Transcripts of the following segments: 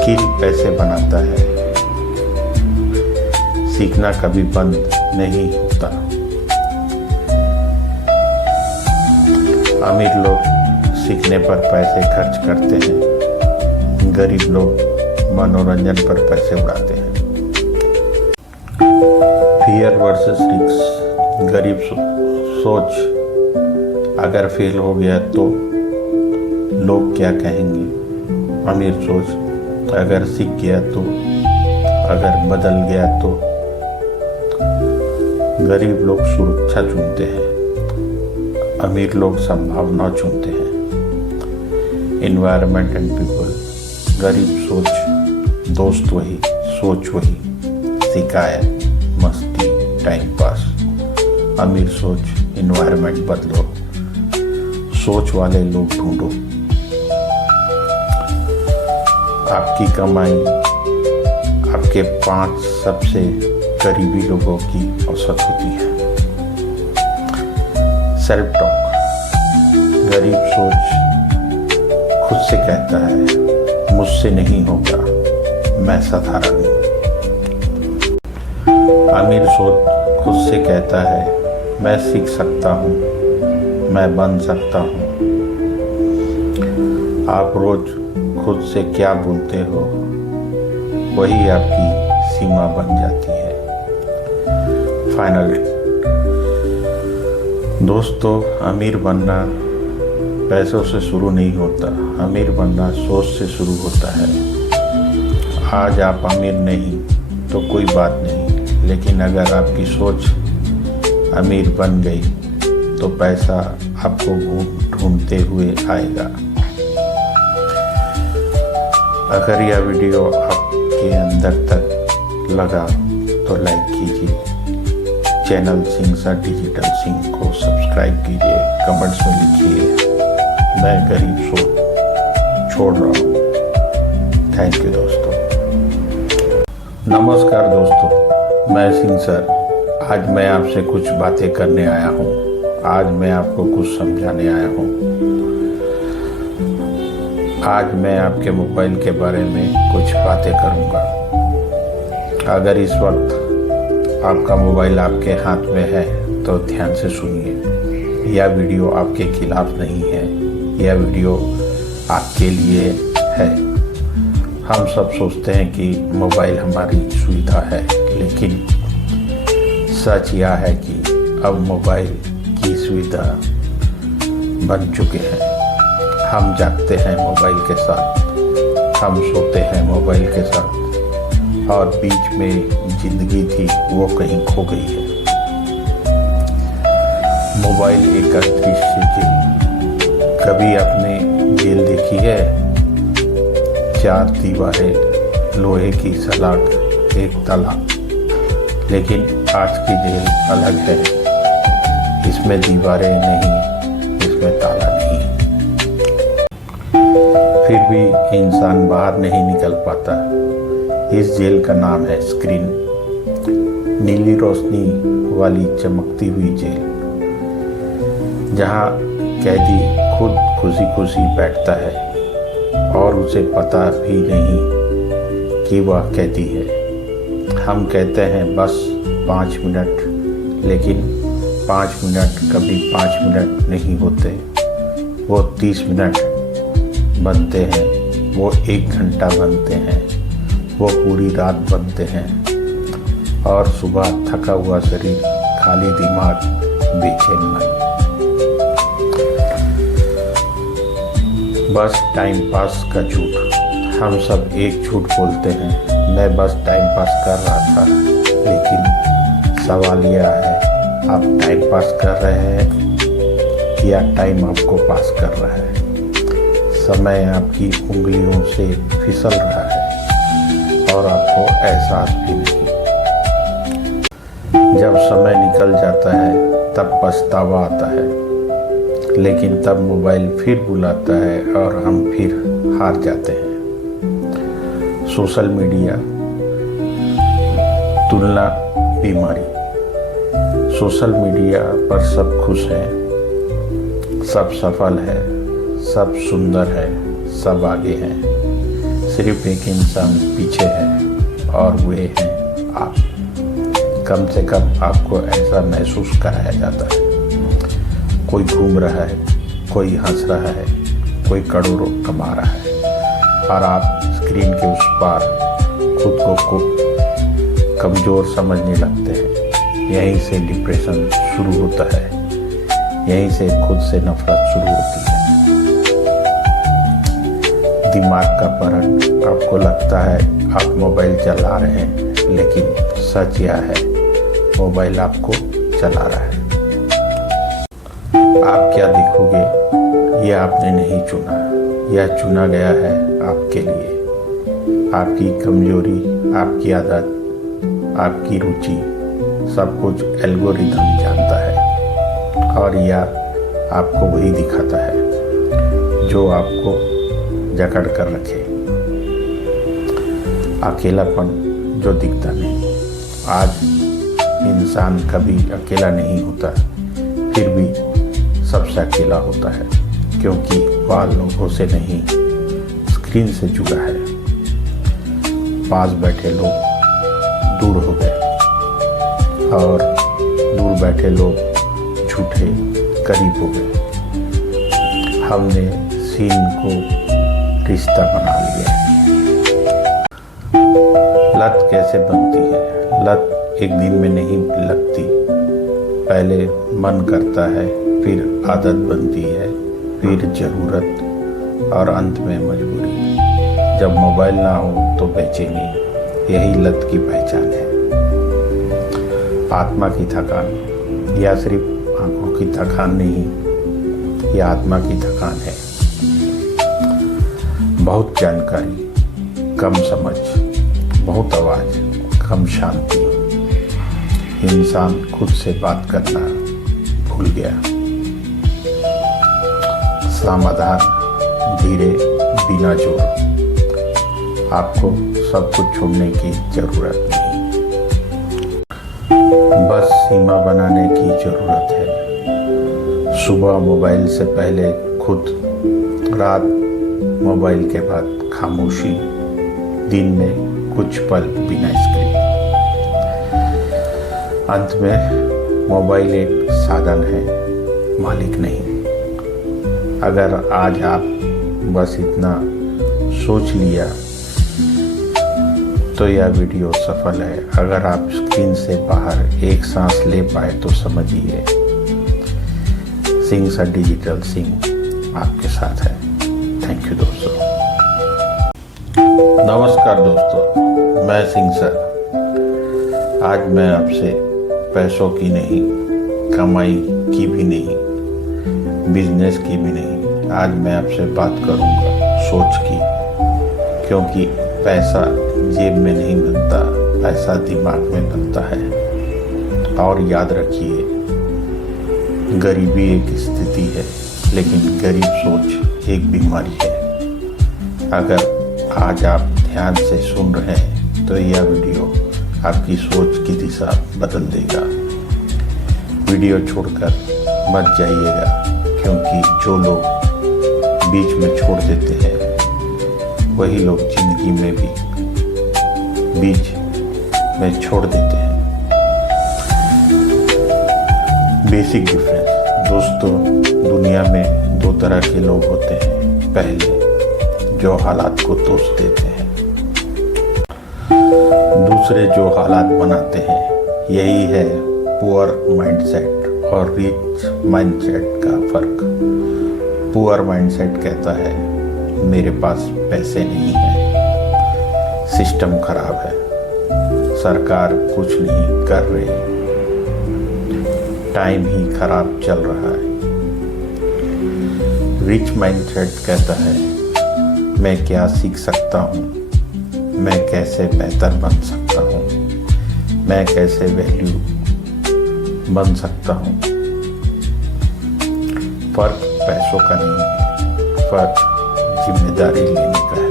Skill पैसे बनाता है। सीखना कभी बंद नहीं होता। अमीर लोग सीखने पर पैसे खर्च करते हैं, गरीब लोग मनोरंजन पर पैसे उड़ाते हैं। Fear versus risk. गरीब सोच, अगर फेल हो गया तो लोग क्या कहेंगे। अमीर सोच, अगर सीख गया तो, अगर बदल गया तो। गरीब लोग सुरक्षा चुनते हैं, अमीर लोग संभावना चुनते हैं। Environment and people. गरीब सोच, दोस्त वही, सोच वही, शिकायत, मस्ती, टाइम पास। अमीर सोच, एनवायरनमेंट बदलो, सोच वाले लोग ढूंढो। आपकी कमाई आपके 5 सबसे करीबी लोगों की औसत होती है। Self talk. गरीब सोच खुद से कहता है, मुझसे नहीं होगा, मैं साधारण हूँ। अमीर सोच खुद से कहता है, मैं सीख सकता हूँ, मैं बन सकता हूँ। आप रोज खुद से क्या बोलते हो, वही आपकी सीमा बन जाती है। फाइनल दोस्तों, अमीर बनना पैसों से शुरू नहीं होता, अमीर बनना सोच से शुरू होता है। आज आप अमीर नहीं तो कोई बात नहीं, लेकिन अगर आपकी सोच अमीर बन गई तो पैसा आपको ढूंढते हुए आएगा। अगर यह वीडियो आपके अंदर तक लगा तो लाइक कीजिए, channel Singh sir digital Singh को सब्सक्राइब कीजिए, कमेंट्स में लिखिए मैं गरीब सोच छोड़ रहा हूँ। थैंक यू दोस्तों। नमस्कार दोस्तों, मैं सिंह सर। आज मैं आपसे कुछ बातें करने आया हूँ। आज मैं आपको कुछ समझाने आया हूँ। आज मैं आपके मोबाइल के बारे में कुछ बातें करूँगा। अगर इस वक्त आपका मोबाइल आपके हाथ में है तो ध्यान से सुनिए। यह वीडियो आपके खिलाफ नहीं है, यह वीडियो आपके लिए है। हम सब सोचते हैं कि मोबाइल हमारी सुविधा है, लेकिन सच यह है कि अब मोबाइल की सुविधा बन चुके हैं। हम जागते हैं मोबाइल के साथ, हम सोते हैं मोबाइल के साथ, और बीच में जिंदगी थी वो कहीं खो गई है। मोबाइल एक अदृश्य जेल। कभी आपने जेल देखी है? 4 दीवारें, लोहे की सलाख, एक ताला। लेकिन आज की जेल अलग है। इसमें दीवारें नहीं, इसमें ताला नहीं। फिर भी इंसान बाहर नहीं निकल पाता। इस जेल का नाम है स्क्रीन। नीली रोशनी वाली चमकती हुई जेल, जहाँ कैदी खुद खुशी खुशी बैठता है और उसे पता भी नहीं कि वह कैदी है। हम कहते हैं बस 5 मिनट, लेकिन 5 मिनट कभी 5 मिनट नहीं होते। वो 30 मिनट बनते हैं, वो 1 घंटा बनते हैं, वो पूरी रात बनते हैं, और सुबह थका हुआ शरीर, खाली दिमाग, बेचैन मन। बस टाइम पास का झूठ। हम सब एक झूठ बोलते हैं, मैं बस टाइम पास कर रहा था। लेकिन सवाल यह है, आप टाइम पास कर रहे हैं या टाइम आपको पास कर रहा है? समय आपकी उंगलियों से फिसल रहा है और आपको एहसास भी नहीं। जब समय निकल जाता है तब पछतावा आता है, लेकिन तब मोबाइल फिर बुलाता है और हम फिर हार जाते हैं। सोशल मीडिया तुलना बीमारी। सोशल मीडिया पर सब खुश हैं, सब सफल है, सब सुंदर है, सब आगे हैं। सिर्फ एक इंसान पीछे है और वे हैं आप। कम से कम आपको ऐसा महसूस कराया जाता है। कोई घूम रहा है, कोई हंस रहा है, कोई करोड़ों कमा रहा है और आप स्क्रीन के उस पार खुद को कमज़ोर समझने लगते हैं। यहीं से डिप्रेशन शुरू होता है, यहीं से खुद से नफरत शुरू होती है। दिमाग का परण आपको लगता है आप मोबाइल चला रहे हैं, लेकिन सच यह है मोबाइल आपको चला रहा है। आप क्या दिखोगे यह आपने नहीं चुना, यह चुना गया है आपके लिए। आपकी कमजोरी, आपकी आदत, आपकी रुचि, सब कुछ एल्गोरिथम जानता है और यह आपको वही दिखाता है जो आपको जकड़ कर रखे। अकेलापन जो दिखता नहीं। आज इंसान कभी अकेला नहीं होता, फिर भी सबसे अकेला होता है, क्योंकि वह लोगों से नहीं, स्क्रीन से जुड़ा है। पास बैठे लोग दूर हो गए और दूर बैठे लोग झूठे करीब हो गए। हमने सीन को रिश्ता बना लिया। लत कैसे बनती है? लत एक दिन में नहीं लगती। पहले मन करता है, फिर आदत बनती है, फिर जरूरत और अंत में मजबूरी। जब मोबाइल ना हो तो बेचैनी, यही लत की पहचान है। आत्मा की थकान, या सिर्फ आंखों की थकान नहीं, यह आत्मा की थकान है। बहुत जानकारी, कम समझ, बहुत आवाज, कम शांति। इंसान खुद से बात करना भूल गया। समाधान धीरे, बिना जोर। आपको सब कुछ छोड़ने की जरूरत नहीं, बस सीमा बनाने की जरूरत है। सुबह मोबाइल से पहले खुद, रात मोबाइल के बाद खामोशी, दिन में कुछ पल बिना स्क्रीन। अंत में मोबाइल एक साधन है, मालिक नहीं। अगर आज आप बस इतना सोच लिया तो यह वीडियो सफल है। अगर आप स्क्रीन से बाहर एक सांस ले पाए तो समझिए सिंह सर डिजिटल सिंह आपके साथ है। थैंक यू दोस्तों। नमस्कार दोस्तों, मैं सिंह सर। आज मैं आपसे पैसों की नहीं, कमाई की भी नहीं, बिजनेस की भी नहीं, आज मैं आपसे बात करूंगा सोच की। क्योंकि पैसा जेब में नहीं बनता, पैसा दिमाग में बनता है। और याद रखिए, गरीबी एक स्थिति है, लेकिन गरीब सोच एक बीमारी है। अगर आज आप ध्यान से सुन रहे हैं तो यह वीडियो आपकी सोच की दिशा बदल देगा। वीडियो छोड़कर मत जाइएगा, क्योंकि जो लोग बीच में छोड़ देते हैं वही लोग जिंदगी में भी बीच में छोड़ देते हैं। बेसिक डिफरेंस दोस्तों, दुनिया में दो तरह के लोग होते हैं। पहले जो हालात को दोष देते हैं, दूसरे जो हालात बनाते हैं। यही है पुअर माइंडसेट और रिच माइंडसेट का फर्क। पुअर माइंडसेट कहता है मेरे पास पैसे नहीं है, सिस्टम खराब है, सरकार कुछ नहीं कर रही, टाइम ही खराब चल रहा है। रिच माइंडसेट कहता है मैं क्या सीख सकता हूँ, मैं कैसे बेहतर बन सकता हूँ, मैं कैसे वैल्यू बन सकता हूँ। फर्क पैसों का नहीं है, फर्क जिम्मेदारी लेने का है,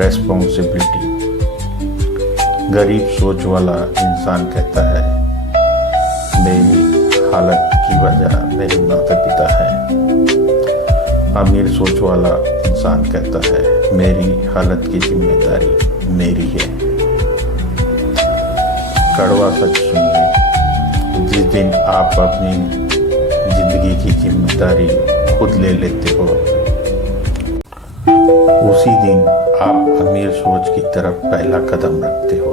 रेस्पॉन्सिबिलिटी। गरीब सोच वाला इंसान कहता है मेरी हालत की वजह मेरे माता पिता है। अमीर सोच वाला इंसान कहता है मेरी हालत की जिम्मेदारी मेरी है। कड़वा सच सुनिए, जिस दिन आप अपनी जिंदगी की जिम्मेदारी खुद ले लेते हो, उसी दिन आप अमीर सोच की तरफ पहला कदम रखते हो।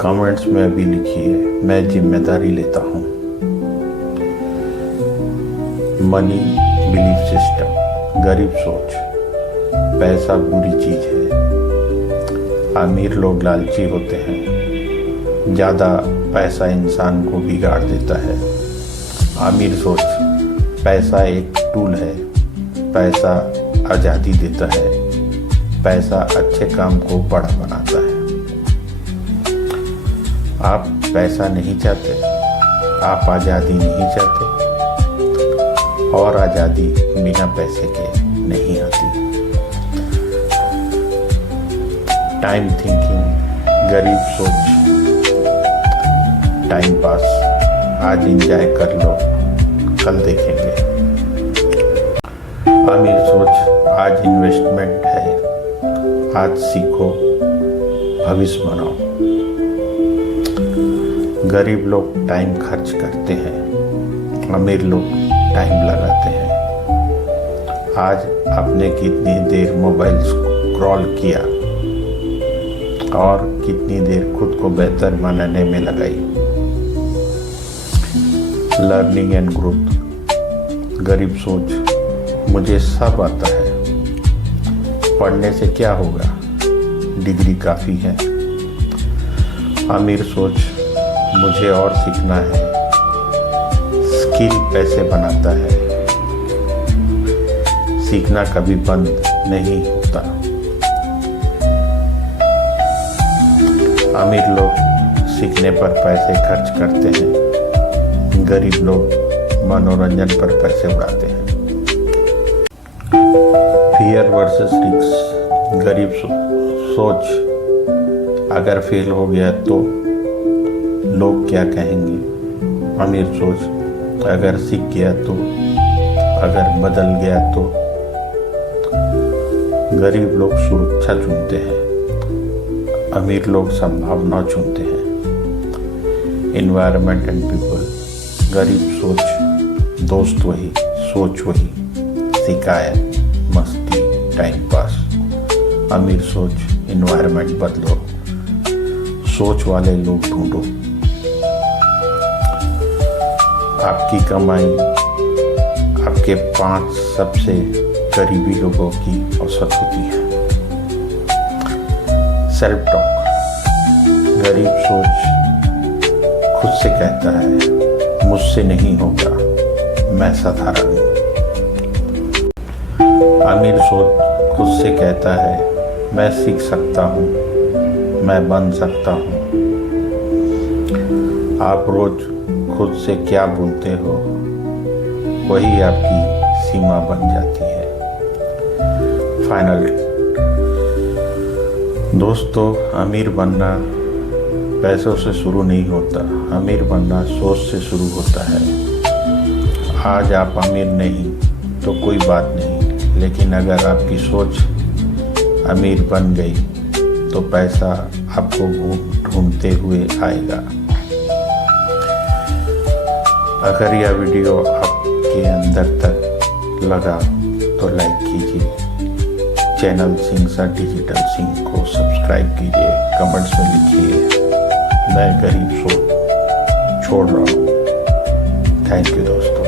कमेंट्स में अभी लिखिए, मैं जिम्मेदारी लेता हूँ। मनी बिलीफ सिस्टम, गरीब सोच। पैसा बुरी चीज है। अमीर लोग लालची होते हैं। ज़्यादा पैसा इंसान को बिगाड़ देता है। अमीर सोच, पैसा एक टूल है। पैसा आज़ादी देता है। पैसा अच्छे काम को बड़ा बनाता है। आप पैसा नहीं चाहते, आप आज़ादी नहीं चाहते, और आज़ादी बिना पैसे के नहीं आती। टाइम थिंकिंग, गरीब सोच। टाइम पास, आज एंजॉय कर लो, कल देखेंगे। अमीर सोच, आज इन्वेस्टमेंट है, आज सीखो, भविष्य बनाओ। गरीब लोग टाइम खर्च करते हैं, अमीर लोग टाइम लगाते हैं। आज आपने कितनी देर मोबाइल स्क्रॉल किया और कितनी देर खुद को बेहतर बनाने में लगाई। लर्निंग एंड ग्रोथ, गरीब सोच, मुझे सब आता है, पढ़ने से क्या होगा, डिग्री काफ़ी है। अमीर सोच, मुझे और सीखना है, स्किल पैसे बनाता है, सीखना कभी बंद नहीं होता। अमीर लोग सीखने पर पैसे खर्च करते हैं, गरीब लोग मनोरंजन पर पैसे उड़ाते हैं। फियर वर्सेस रिस्क, गरीब सोच, अगर फेल हो गया तो लोग क्या कहेंगे। अमीर सोच, अगर सीख गया तो, अगर बदल गया तो। गरीब लोग सुरक्षा चुनते हैं, अमीर लोग संभावना चुनते हैं। एनवायरनमेंट एंड पीपल, गरीब सोच, दोस्त वही, सोच वही, शिकायत, मस्ती, टाइम पास। अमीर सोच, एनवायरनमेंट बदलो, सोच वाले लोग ढूंढो। आपकी कमाई आपके 5 सबसे करीबी लोगों की औसत होती है। सेल्फ टॉक, गरीब सोच खुद से कहता है, मुझसे नहीं होगा, मैं साधारण हूँ। अमीर सोच खुद से कहता है, मैं सीख सकता हूँ, मैं बन सकता हूँ। आप रोज खुद से क्या बोलते हो, वही आपकी सीमा बन जाती है। फाइनल दोस्तों, अमीर बनना पैसों से शुरू नहीं होता, अमीर बनना सोच से शुरू होता है। आज आप अमीर नहीं तो कोई बात नहीं, लेकिन अगर आपकी सोच अमीर बन गई तो पैसा आपको ढूंढते हुए आएगा। अगर यह वीडियो आपके अंदर तक लगा तो लाइक कीजिए, चैनल सिंह सा डिजिटल सिंह को सब्सक्राइब कीजिए, कमेंट्स में लिखिए, मैं गरीब सोच छोड़ रहा हूँ। थैंक यू दोस्तों।